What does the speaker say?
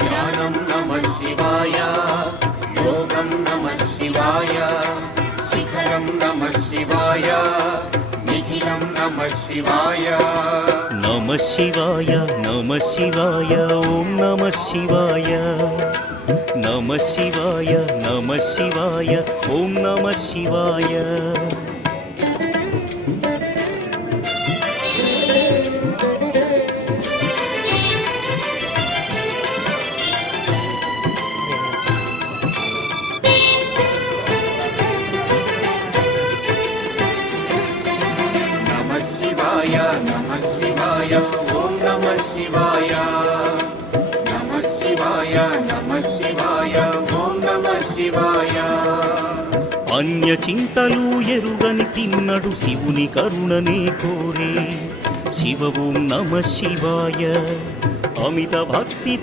ధ్యానం నమః శివాయ, యోగం నమః శివాయ, శిఖరం నమః శివాయ, నిఖిలం నమః శివాయ. నమః శివాయ నమః శివాయ ఓం నమః శివాయ. నమః శివాయ నమః శివాయ ఓం నమః శివాయ. నమః శివాయ నమః శివాయ ఓం నమః శివాయ. నమః శివాయ నమః శివాయ ఓం నమః శివాయ. అన్య చింతలు ఎరుగని తిన్నడు శివుని కరుణనే కోరే. శివ ఓం నమః శివాయ. అమిత భక్తితో